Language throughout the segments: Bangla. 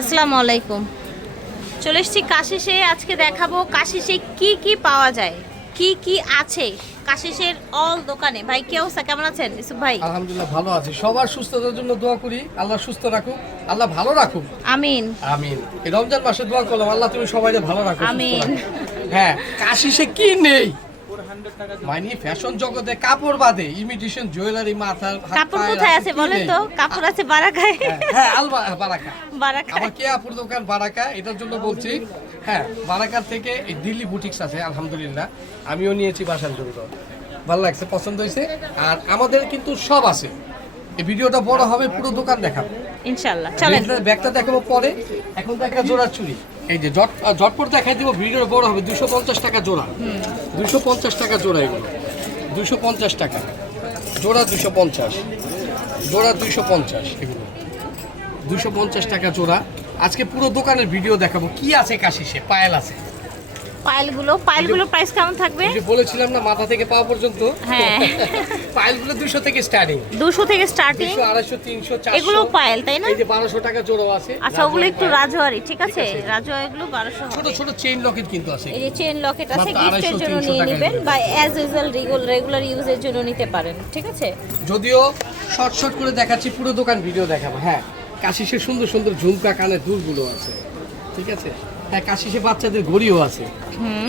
আসসালামু আলাইকুম। চলে এসেছি কাশিসে। আজকে দেখাবো কাশিসে কি কি পাওয়া যায়, কি কি আছে কাশিসের অল দোকানে। ভাই কি অবস্থা, কেমন আছেন ইউসুফ ভাই? আলহামদুলিল্লাহ ভালো আছি। সবার সুস্থতার জন্য দোয়া করি, আল্লাহ সুস্থ রাখুক, আল্লাহ ভালো রাখুক। আমিন আমিন। এই রমজান মাসে দোয়া করলাম, আল্লাহ তুমি সবাইকে ভালো রাখো, সুস্থ আমিন। রাখো। হ্যাঁ, কাশিসে কি নেই মানে ফ্যাশন জগতে কাপড় বাদে ইমিটেশন জুয়েলারি, মাথার কাপড় কোথায় আছে বলেন তো? কাপড় আছে বারাকায়। হ্যাঁ বারাকা। বারাকা আমার কে আপুর দোকান বারাকা, এটার জন্য বলছি। হ্যাঁ, বারাকার থেকে এই দিল্লি বুটিক্স আছে, আলহামদুলিল্লাহ আমিও নিয়েছি বাসার জন্য, ভালো লাগছে, পছন্দ হয়েছে। আর আমাদের কিন্তু সব আছে। এই ভিডিওটা বড় হবে, পুরো দোকান দেখাবো ইনশাআল্লাহ। চলেন ব্যাগটা দেখাবো পরে। এখন দেখা জোড়ার চুড়ি, এই যে ঝটপট দেখাই দিব, ভিডিও বড় হবে। 250 টাকা জোড়া, 250 টাকা জোড়া, এগুলো 250 টাকা জোড়া, 250 জোড়া, 250 এগুলো 250 টাকা জোড়া। আজকে পুরো দোকানের ভিডিও দেখাবো। কি আছে কাশিসে? পায়েল আছে, পায়েলগুলো প্রাইস কেমন থাকবে? যে বলেছিলাম না, মাথা থেকে পা পর্যন্ত। হ্যাঁ, পায়েলগুলো 200 থেকে স্টার্টিং, 200 থেকে স্টার্টিং। 200, 250, 300, 400। এগুলো পায়েল তাই না? এই যে 1200 টাকা জোড়া আছে। আচ্ছা, ওগুলো একটু রাজওয়ারি, ঠিক আছে? রাজওয়ারি এগুলো 1200 ছোট হবে। ছোট চেইন লকেট কিন্তু আছে। এই যে চেইন লকেট আছে, মাত্র গিফটের 250, জন্য 300 নিয়ে টাকা নেবেন এগুলো। বা অ্যাজ ইউজুয়াল রেগুলার ইউজের জন্য নিতে পারেন, ঠিক আছে? যদিও শর্ট করে দেখাচ্ছি, পুরো দোকান ভিডিও দেখাবো। হ্যাঁ, কাশিসে সুন্দর সুন্দর ঝুমকা, কানের দুলগুলো আছে, ঠিক আছে? হ্যাঁ, কাশিসে বাচ্চাদের ঘড়িও আছে,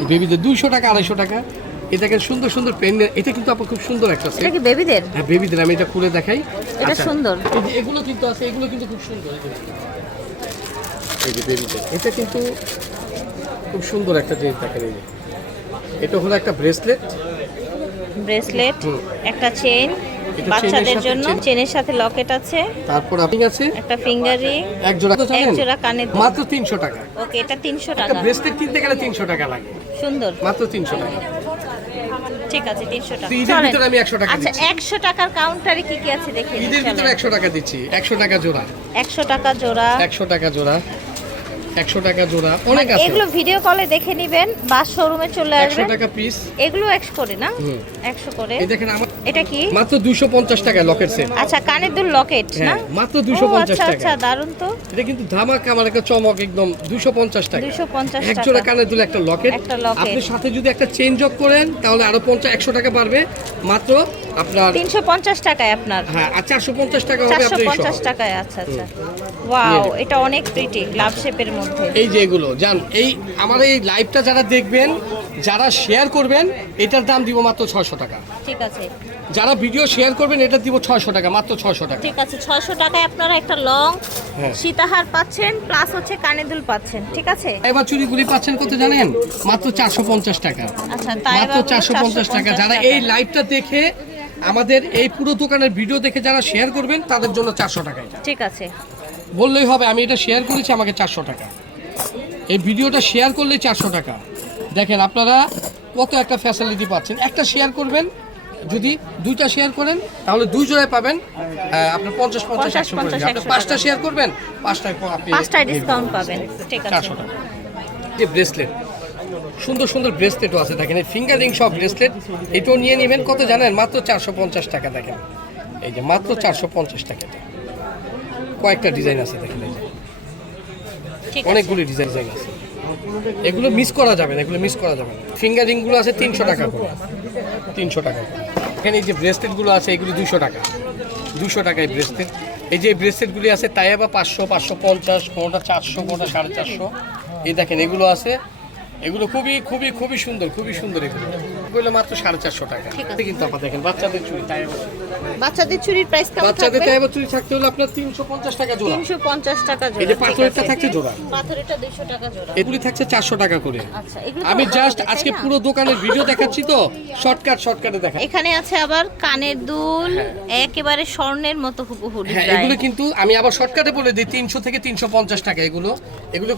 বেবিদের 200 টাকা, 250 টাকা। এটাকে সুন্দর সুন্দর পেন, এটা কিন্তু আপনার খুব সুন্দর একটা এটা কি বেবিদের? হ্যাঁ, বেবিদের। আমি এটা খুলে দেখাই। এটা আচ্ছা, সুন্দর। এই যে এগুলো কিন্তু আছে, এগুলো কিন্তু খুব সুন্দর। এই যে বেবিদের, এটা কিন্তু খুব সুন্দর একটা জিনিস দেখেন। এই যে এটা হলো একটা ব্রেসলেট, একটা চেইন এটা বাচ্চাদের চেইনের সাথে জন্য, চেনের সাথে লকেট আছে, তারপর আপনি আছে একটা ফিঙ্গার রিং, এক জোড়া, এক জোড়া কানের দুল। মাত্র 300 টাকা। ওকে, এটা 300 একটা টাকা। ব্রেসলেট কিনতে গেলে 300 টাকা লাগে, সুন্দর, মাত্র 300 টাকা। ঠিক আছে, 300 টাকা। তো ঈদের চলেন। ভিতরে আমি 100 টাকা আচ্ছা, দিচ্ছি। 100 টাকার কাউন্টারে কি কি আছে দেখে নিন। ঈদের ভিতরে 100 টাকা দিচ্ছি, 100 টাকা জোড়া, 100 টাকা জোড়া, 100 টাকা জোড়া, 100 টাকা জোড়া, অনেক আছে। এগুলো ভিডিও কলে দেখে নেবেন বা শোরুমে চলে 100 আসবেন। টাকা পিস, এগুলো 100 করে না? 100 করে। এই দেখেন আমার এটা কি? মাত্র 250 টাকা লকেট সেট। আচ্ছা, কানের দুল লকেট না? হ্যাঁ, মাত্র 250 আচ্ছা টাকা। আচ্ছা, দারুণ তো। এটা কিন্তু ধামাকা, আমার একটা চমক, একদম 250 টাকা। 250 এক জোড়া টাকা। কানের দুল, একটা লকেট। একটা লকেট। আপনি সাথে যদি একটা চেইন যোগ করেন তাহলে আরো 100 টাকা বাড়বে। মাত্র আপনার 350 টাকায় আপনার। হ্যাঁ, আর 450 টাকা হবে আপনার এই 450 সহ। টাকায়। আচ্ছা আচ্ছা, ওয়াও, এটা অনেক প্রিটি, লাভ শেপের মধ্যে। এই যে এগুলো জান, এই আমার এই লাইভটা যারা দেখবেন, যারা শেয়ার করবেন, এটার দাম দিব মাত্র 600 টাকা। ঠিক আছে, যারা ভিডিও শেয়ার করবেন, এটা দিব 600 টাকা, মাত্র 600 টাকা। ঠিক আছে, 600 টাকায় আপনারা একটা লং হ্যাঁ। সীতাহার পাচ্ছেন, প্লাস হচ্ছে কানের দুল পাচ্ছেন, ঠিক আছে? এবার চুড়িগুলি পাচ্ছেন কত জানেন? মাত্র 450 টাকা। আচ্ছা, তাই মাত্র 450 টাকা। যারা এই লাইভটা দেখে, আমাদের এই পুরো দোকানের ভিডিও দেখে যারা শেয়ার করবেন, তাদের জন্য 400 টাকা। এটা ঠিক আছে, বললেই হবে আমি এটা শেয়ার করেছি, আমাকে 400 টাকা। এই ভিডিওটা শেয়ার করলেই 400 টাকা। দেখেন আপনারা কত একটা ফ্যাসিলিটি পাচ্ছেন। একটা শেয়ার করবেন, যদি দুইটা শেয়ার করেন তাহলে 2 জোড়ায় পাবেন আপনার 50, 50, 100 করে। 50, আপনি 100 5টা শেয়ার করবেন, 5টায় আপনি 5টায় ডিসকাউন্ট পাবেন, ঠিক আছে? 400 টাকা। যে ব্রেসলেট, সুন্দর সুন্দর ব্রেসলেটও আছে, দেখেন এই ফিঙ্গার রিং সব ব্রেসলেট। এটাও নিয়ে নেবেন, কত জানেন? মাত্র 450 টাকা। দেখেন এই যে মাত্র 450 টাকা। কয়েকটা ডিজাইন আছে, দেখেন এই যে ঠিক আছে, অনেকগুলি ডিজাইন আছে। এগুলো মিস করা যাবে না, এগুলো মিস করা যাবে না। ফিঙ্গার রিংগুলো আছে 300 টাকা করে, 300 টাকা করে। এখানে এই যে ব্রেসলেটগুলো আছে, এগুলো 200 টাকা, 200 টাকায় ব্রেসলেট। এই যে ব্রেসলেটগুলি আছে তাই আবার 500, 550, কোনোটা 400, কোনোটা 450। এই দেখেন এগুলো আছে, এগুলো খুবই খুবই খুবই সুন্দর, খুবই সুন্দর। এগুলো মাত্র 450 টাকা। ঠিক আছে। কিন্তু আপনার দেখেন বাচ্চাদের চুড়ি, তাই বাচ্চাদের চুরির প্রাইস কেমন বাচ্চাদের থাকবে? তাই আবার চুড়ি থাকতে হলে আপনার 350 টাকা জোড়া। 350 টাকা জোড়া। এই যে ঠিক পাথরেরটা আছে। থাকছে জোড়া, পাথরেরটা 200 টাকা জোড়া। এগুলি থাকছে 400 টাকা করে। আচ্ছা, এগুলো তো আমি বড় জাস্ট হবে, তাই আজকে না? পুরো দোকানের ভিডিও দেখাচ্ছি তো, শর্টকাটে দেখা। এখানে আছে আবার কানের দুল, একেবারে স্বর্ণের মতো হুবহু হ্যাঁ, ডিজাইন। এগুলো কিন্তু আমি আবার শর্টকাটে বলে দিই, 300 থেকে 350 টাকা। এগুলো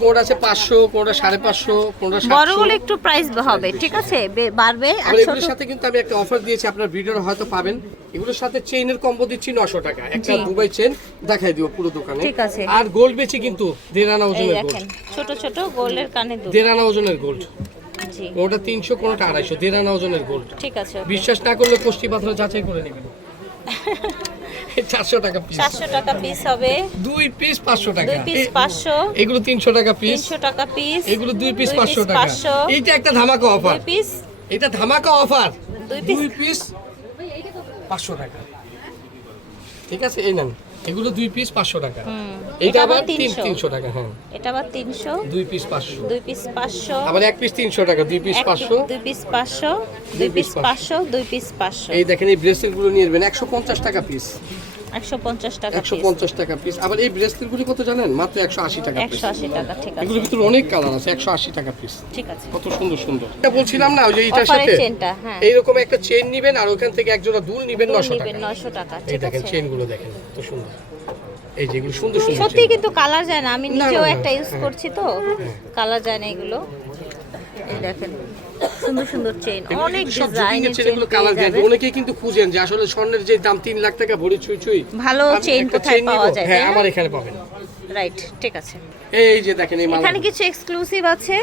কোনটা আছে 500, কোনটা 550, কোনটা 700। বড়গুলো একটু প্রাইস হবে, ঠিক আছে, বাড়বে। আর আর ছোট এগুলোর সাথে কিন্তু আমি একটা অফার দিয়েছি, আপনার ভিডিওর হয়তো পাবেন। এগুলোর সাথে চেইনের কম্বো দিচ্ছি 900 টাকা। একটা জি। দুবাই চেইন দেখাই দিব পুরো দোকানে। ঠিক আছে। আর গোল্ড বেচি কিন্তু 1.5 আনা এই ওজনের গোল্ড, দেখেন ছোট ছোট গোল্ডের কানের দুল। 1.5 আনা ওজনের গোল্ড। জি, কোনটা 300, কোনটা 250, 1.5 আনা ওজনের গোল্ড। ঠিক আছে, okay। বিশ্বাস না করলে কোষ্ঠী পাথর যাচাই করে নেবেন। 400 টাকা পিস। 400 টাকা পিস হবে। 2 পিস 500 টাকা। 2 পিস 500। এগুলো 300 টাকা পিস। 300 টাকা পিস। এগুলো 2 পিস 500 টাকা। এইটা একটা ধামাকা অফার। 2 পিস। এটা ধামাকা অফার। 2 পিস 500 টাকা। ঠিক আছে, এই নেন। এগুলো 2 পিস 500 টাকা। এইটা আবার 300 টাকা। হ্যাঁ, এটা আবার 300। 2 পিস 500। 2 পিস 500। আবার 1 পিস 300 টাকা। 2 পিস 500। 2 পিস 500। 2 পিস 500। 2 পিস 500। এই দেখেন, এই ব্রেসলেট গুলো নিয়ে নেবেন 150 টাকা পিস। 150 টাকা পিস। 150 টাকা পিস। আবার এই ব্রেসলেট গুলো কত জানেন? মাত্র 180 টাকা পিস। 180 টাকা। ঠিক আছে। এগুলোর ভিতরে অনেক কালার আছে। 180 টাকা পিস। ঠিক আছে। কত সুন্দর সুন্দর। এটা বলছিলাম না, ওই যে এটার সাথে অফারের চেনটা। হ্যাঁ, এইরকম একটা চেন নেবেন আর ওখান থেকে এক জোড়া দুল নেবেন 900 টাকা। 900 টাকা। এই ঠিক দেখেন আছে। চেন গুলো দেখেন কত সুন্দর। এই যেগুলো সুন্দর সুন্দর সত্যি chain। কিন্তু কালার যায় না। আমি নিজেও না, একটা ইউজ করছি তো, কালার যায় না এগুলো। এই দেখেন সুন্দর সুন্দর চেইন, অনেক সব ডিজাইনের চেন গুলো কালার যায়। অনেকেই কিন্তু খুঁজেন যে আসলে স্বর্ণের যে দাম 3 লাখ টাকা ভরি ছুঁই ছুঁই, ভালো আমি চেইন একটা কোথায় chain পাওয়া নিবো। যায়? হ্যাঁ, আমার এখানে পাবেন। রাইট, ঠিক আছে। এই যে দেখেন এই মাল। এখানে কিছু এক্সক্লুসিভ আছে।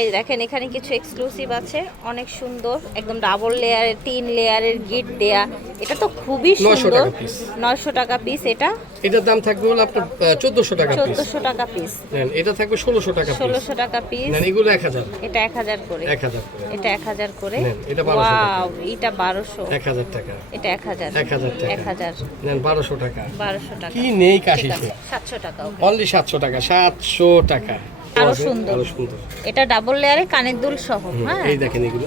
এই দেখেন এখানে কিছু এক্সক্লুসিভ আছে, অনেক সুন্দর, একদম ডাবল লেয়ারের 3 লেয়ারের গিট দেয়া। এটা তো খুবই 900 সুন্দর। টাকা piece। 900 টাকা পিস। এটা এটার দাম থাকবে হলো আপনার 1400 টাকা পিস। 1400 টাকা পিস। নেন, এটা থাকবে 1600 টাকা পিস। 1600 টাকা পিস। নেন, এগুলো 1000। এটা 1000 করে। 1000 করে। এটা 1000 করে। নেন, এটা 1200 টাকা। ওয়াও, এটা 1200। 1000 টাকা। এটা 1000। 1000 টাকা। 1000। নেন 1200 টাকা। 1200 টাকা। কি নেই ঠিক কাশি আছে, 700 টাকা। ওকে। অনলি 700 টাকা। 700 টাকা। আরো সুন্দর। আরো সুন্দর। এটা ডাবল লেয়ারে কানের দুল সহ। হ্যাঁ, এই দেখেন এগুলো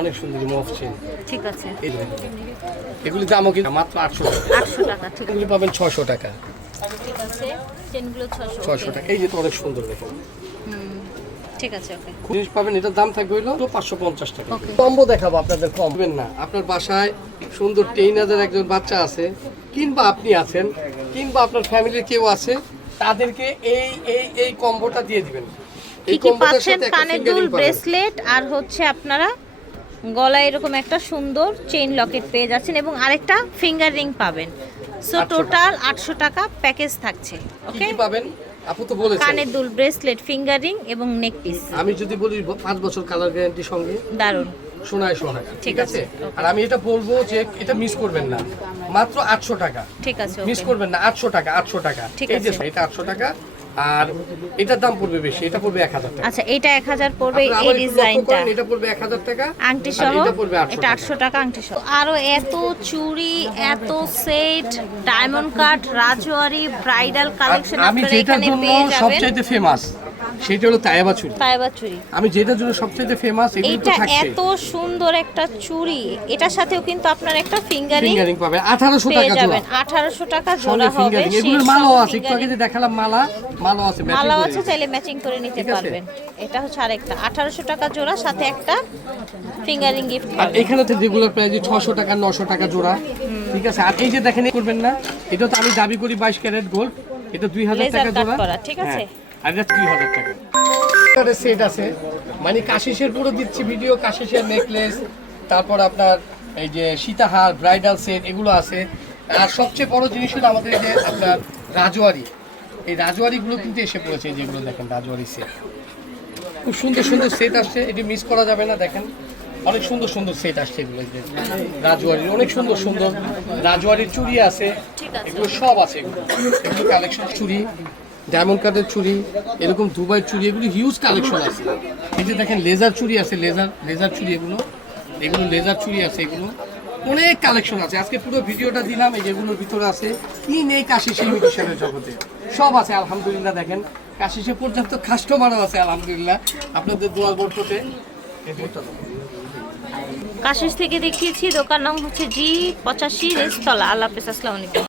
অনেক সুন্দর মফ চেন। ঠিক আছে। এই দেখেন এগুলি দামও কিন্তু মাত্র 800 টাকা। 800 টাকা। ঠিক আছে। এগুলি পাবেন 600 টাকা। ঠিক আছে, চেনগুলো 600। 600 টাকা। এই যে তো অনেক সুন্দর দেখুন। ঠিক আছে, ওকে। জিনিস পাবেন, এটার দাম থাকবে হলো 550 টাকা। Okay. কম্বো দেখাবো আপনাদের, কমবেন না। আপনার বাসায় সুন্দর টেইনাদের একজন বাচ্চা আছে, কিংবা আপনি আছেন, কিংবা আপনার ফ্যামিলির কেউ আছে, তাদেরকে এই এই এই কম্বোটা দিয়ে দিবেন। কি কি পাচ্ছেন? কানের দুল, ব্রেসলেট, আর হচ্ছে আপনারা গলায় এরকম একটা সুন্দর চেইন লকেট পেয়ে যাচ্ছেন এবং আরেকটা ফিঙ্গার রিং পাবেন। সো 800 টোটাল 800 টাকা প্যাকেজ থাকছে। ওকে, কি পাবেন? আপু তো বলেছেন কানের দুল, ব্রেসলেট, ফিঙ্গার রিং এবং নেক পিস। আমি যদি বলি 5 বছর কালার গ্যারান্টি সঙ্গে দারুন। সোনায় সোহাগা। ঠিক ঠিক আছে। আছে, okay. আর আমি এটা বলবো যে এটা মিস করবেন না, মাত্র 800 টাকা। ঠিক আছে, মিস ওকে। করবেন না, 800 টাকা। 800 টাকা। ঠিক এই যে আছে। এটা 800 টাকা। আর এটার দাম পড়বে বেশি, এটা পড়বে 1000 টাকা। আচ্ছা, এটা 1000 পড়বে। আপনারা এই আবার একটু লক্ষ্য ডিজাইনটা করেন, এটা পড়বে 1000 টাকা। আংটি আর সহ এটা পড়বে 800 এটা টাকা। 800 টাকা আংটি সহ। আরো এত চুড়ি, এত সেট, ডায়মন্ড কাট, রাজওয়ারি, ব্রাইডাল কালেকশন আমি আপনারা যেটার এখানে জন্য পেয়ে যাবেন। সবচেয়ে ফেমাস সেটা হলো তায়েবা চুড়ি। তাইবা চুড়ি। আমি যেটার জন্য সবচেয়ে ফেমাস, এগুলো তো এটা থাকছে। এত সুন্দর একটা চুড়ি, এটার সাথেও কিন্তু আপনারা একটা ফিঙ্গারিং ফিঙ্গারিং পাবেন 1800 পেয়ে টাকা জোড়া। যাবেন। 1800 টাকা সঙ্গে জোড়া হবে। ফিঙ্গারিং, এগুলোর সেই মালাও সঙ্গে আছে। একটু আগে ফিঙ্গারিং যে দেখালাম মালাও আছে, matching মালাও করে। আছে, চাইলে ম্যাচিং করে নিতে ঠিক আছে। পারবেন। এটা হচ্ছে আরেকটা 1800 টাকা জোড়া, সাথে একটা ফিঙ্গারিং গিফট আর পাবেন। এখানে তো রেগুলার প্রাইস 600 টাকা 900 টাকা জোড়া। ঠিক আছে। আর এই যে দেখেন, এই করবেন না, এটা তো আমি দাবি করি 22 ক্যারেট গোল্ড, এটা 2000 Laser টাকা cut জোড়া। করা, ঠিক আছে। হ্যাঁ, আর এটা 2000 টাকা। এটার সেট আছে, মানে কাশিসের পুরো দিচ্ছি ভিডিও, কাশিসের নেকলেস, তারপর আপনার এই যে সীতাহার, ব্রাইডাল সেট, এগুলো আছে। আর সবচেয়ে বড় জিনিস হলো আমাদের এই যে আপনার রাজওয়ারি। এই রাজওয়ারিগুলো কিন্তু এসে পড়েছে, যেগুলো দেখেন রাজওয়ারি সেট, খুব সুন্দর সুন্দর সেট আসছে, এটি মিস করা যাবে না। দেখেন অনেক সুন্দর সুন্দর সেট আসছে, এগুলো এই যে রাজওয়ারির অনেক সুন্দর সুন্দর রাজওয়ারির চুড়ি আছে, ঠিক আছে। এগুলো সব আছে। এগুলো কালেকশন চুড়ি, ডায়মন্ড কাটের চুড়ি, এরকম দুবাই চুড়ি, এগুলো হিউজ কালেকশন আছে। এই যে দেখেন লেজার চুড়ি আছে, লেজার চুড়ি, এগুলো লেজার চুড়ি আছে, এগুলো অনেক কালেকশন আছে। আজকে পুরো ভিডিওটা দিলাম, এই যেগুলোর ভিতরে আছে। কি নেই কাশিসে মিউজিশিয়ানের জগতে, সব আছে আলহামদুলিল্লাহ। দেখেন কাশিসে পর্যন্ত কাস্টমারও আছে আলহামদুলিল্লাহ, আপনাদের দোয়ার বরকতে। কাশিস থেকে দেখিয়েছি, দোকান নাম হচ্ছে G85 রেস্তলা। আল্লাহ হাফেজ, আসসালামু আলাইকুম।